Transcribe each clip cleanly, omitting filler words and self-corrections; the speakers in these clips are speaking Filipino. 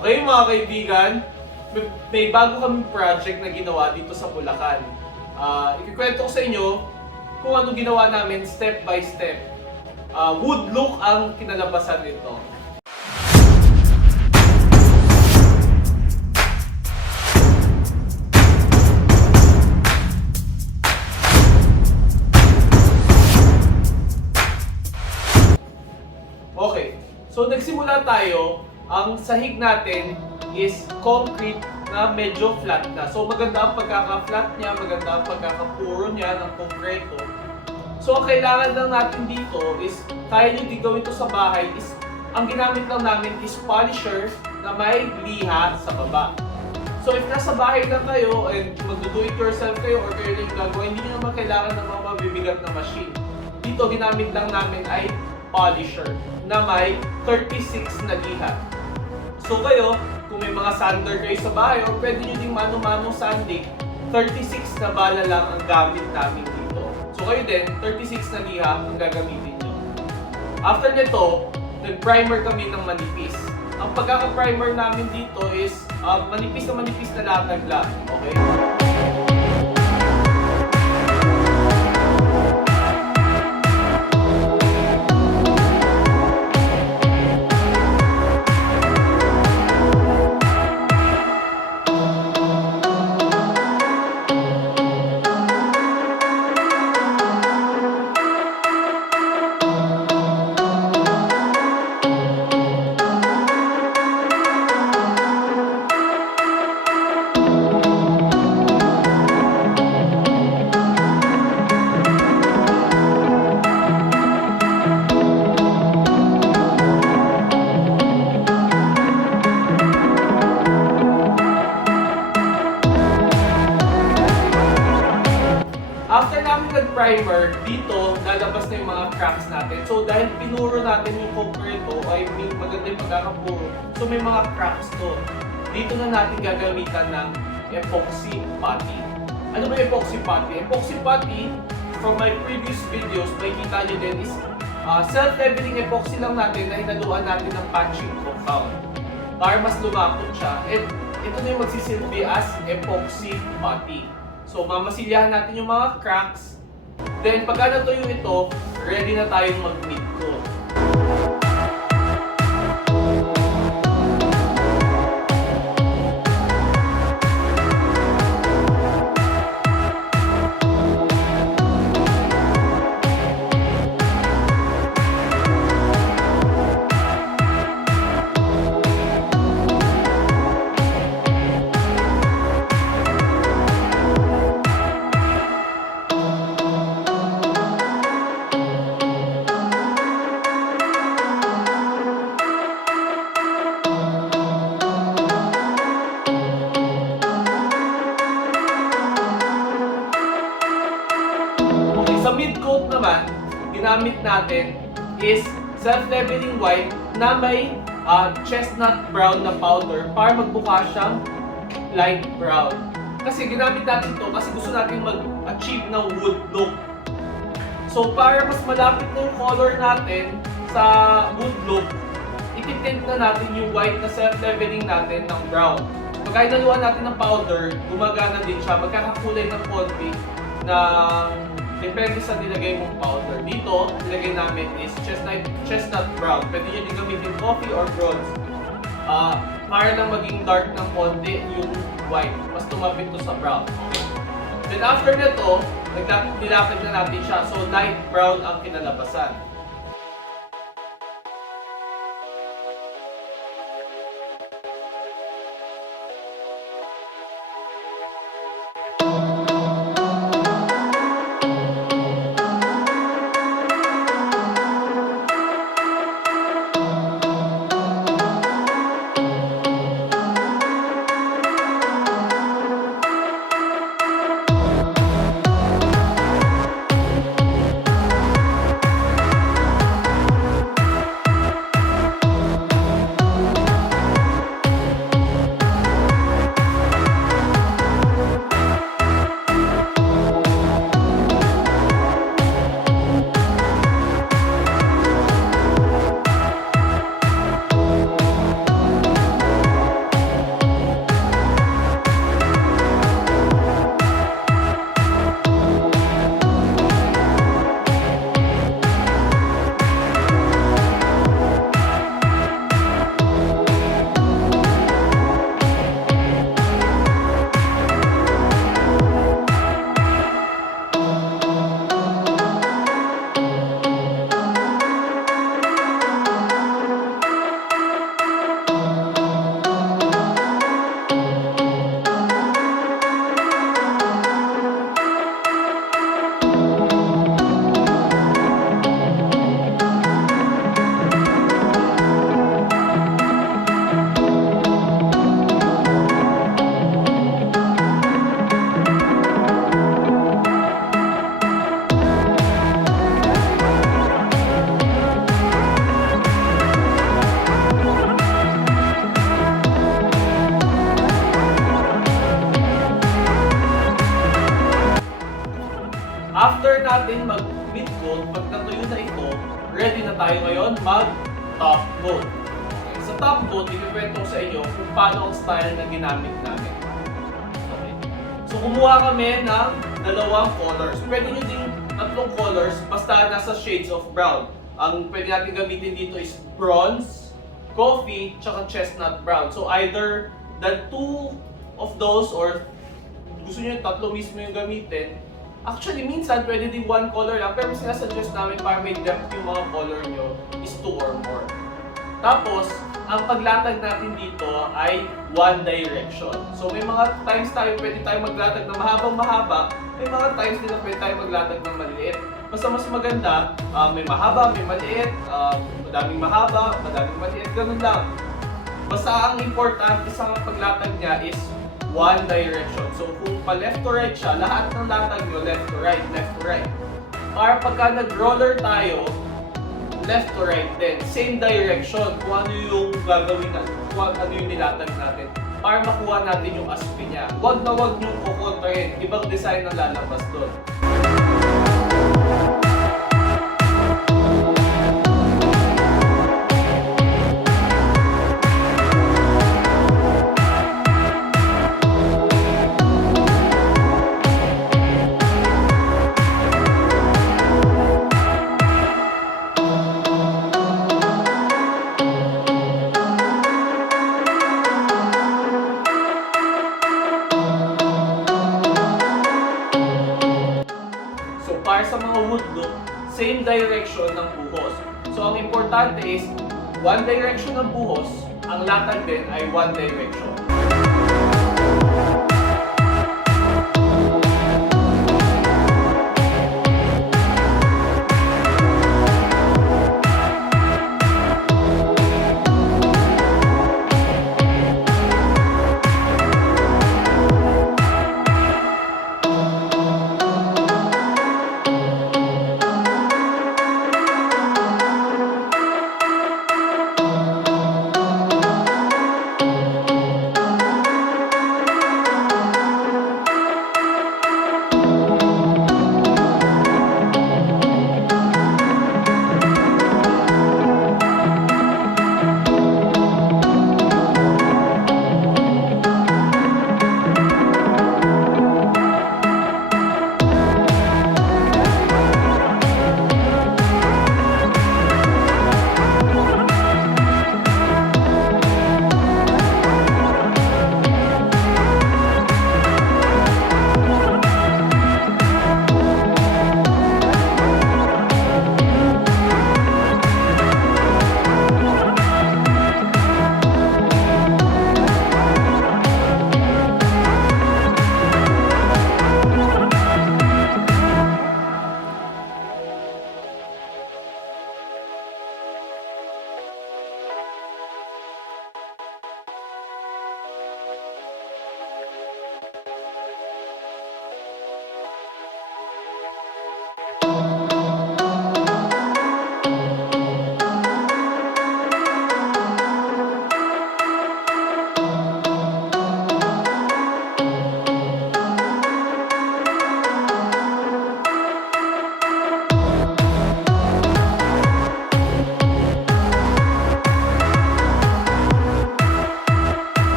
Okay mga kaibigan, may bago kaming project na ginawa dito sa Bulacan. Ikikwento ko sa inyo kung ano ginawa namin step by step. Wood look ang kinalabasan nito. Okay, so nagsimula tayo. Ang sahig natin is concrete na medyo flat na. So maganda ang pagkaka-flat niya, maganda ang pagkakapuro niya ng konkreto. So ang kailangan lang natin dito is, kaya nyo din gawin ito sa bahay, is ang ginamit lang namin is polisher na may liha sa baba. So if nasa bahay lang kayo and mag-do-it-yourself kayo or kayo yung gagawin, hindi nyo naman kailangan ng mga mabibigat na machine. Dito ginamit lang namin ay polisher na may 36 na liha. So kayo, kung may mga sander kayo sa bahay o pwede nyo ding mano-mano sanding, 36 na bala lang ang gamit namin dito. So kayo din, 36 na liha ang gagamitin nyo. After nito, nag-primer kami ng manipis. Ang pagkaka-primer namin dito is manipis na latag lang. Okay? After namin nag-primer, dito lalabas na yung mga cracks natin. So dahil pinuro natin yung konkreto, ay may maganda yung pagkakapuro, so may mga cracks to. Dito na natin gagamitan ng epoxy putty. Ano ba yung epoxy putty? Epoxy putty, from my previous videos, makikita nyo din is self-leveling epoxy lang natin na hinaluan natin ng patching compound para mas lumakot siya. And ito na yung magsisilbi as epoxy putty. So, mamasilyahan natin yung mga cracks. Then, pagka natuyo ito, ready na tayong mag-mid coat. Sa mid-coat naman, ginamit natin is self-leveling white na may chestnut brown na powder para magbuka siyang light brown. Kasi ginamit natin ito kasi gusto natin mag-achieve ng wood look. So para mas malapit na yung color natin sa wood look, ititint na natin yung white na self-leveling natin ng brown. Pagka inaluan natin ng powder, gumagana din siya, magkakakulay ng konti ng depende sa nilagay mong powder. Dito, nilagay namin is chestnut brown. Pwede nyo din gamitin coffee or bronze. Para lang maging dark ng konti yung white. Mas tumapit to sa brown. Then after nito, nilapit na natin siya. So light brown ang kinalabasan. mag-top coat. Okay. Sa top coat, ipikwento ko sa inyo kung paano ang style na ginamit namin. Okay. So kumuha kami ng dalawang colors. Pwede nyo din tatlong colors basta nasa shades of brown. Ang pwede natin gamitin dito is bronze, coffee, tsaka chestnut brown. So either the two of those or gusto nyo yung tatlo mismo yung gamitin. Actually, minsan pwede din one color lang, pero sinasuggest namin para may depth yung mga color nyo is 2 or more. Tapos, ang paglatag natin dito ay one direction. So may mga times pwede tayo maglatag na mahabang mahaba, may mga times din na pwede tayo maglatag ng maliit. Basta mas maganda, may mahaba, may maliit, madaming mahaba, madaming maliit, ganun lang. Basta ang importante sa paglatag niya is one direction. So kung pa left to right siya, lahat ng latag nyo left to right, left to right. Para pagka nag-roller tayo, left to right din. Same direction kung ano yung gagawin natin, kung ano yung nilatag natin. Para makuha natin yung aspi niya. Wag na wag nyo kukontrahin. Ibang design ang lalabas doon. Para sa mga wood look, same direction ng buhos. So ang importante is, one direction ng buhos, ang latag din ay one direction.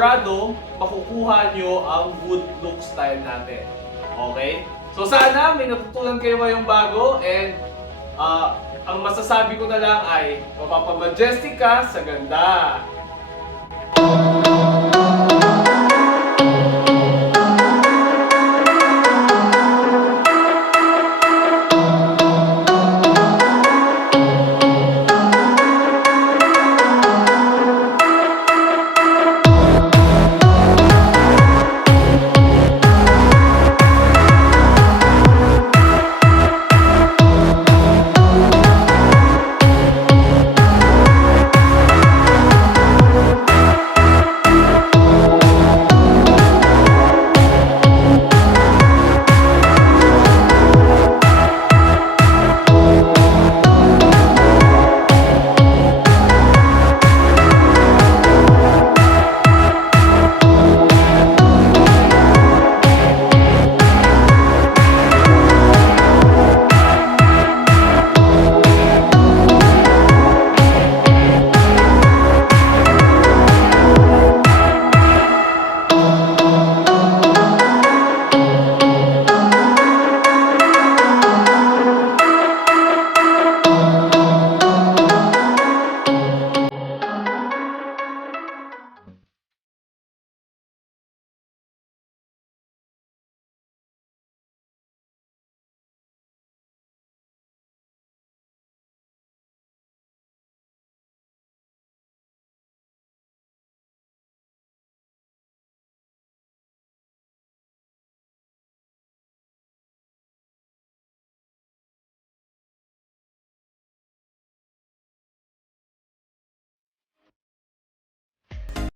sigurado makukuha nyo ang wood look style natin. Okay? So sana may natutunan kayo ngayong bago, and ang masasabi ko na lang ay mapapamajestic ka sa ganda.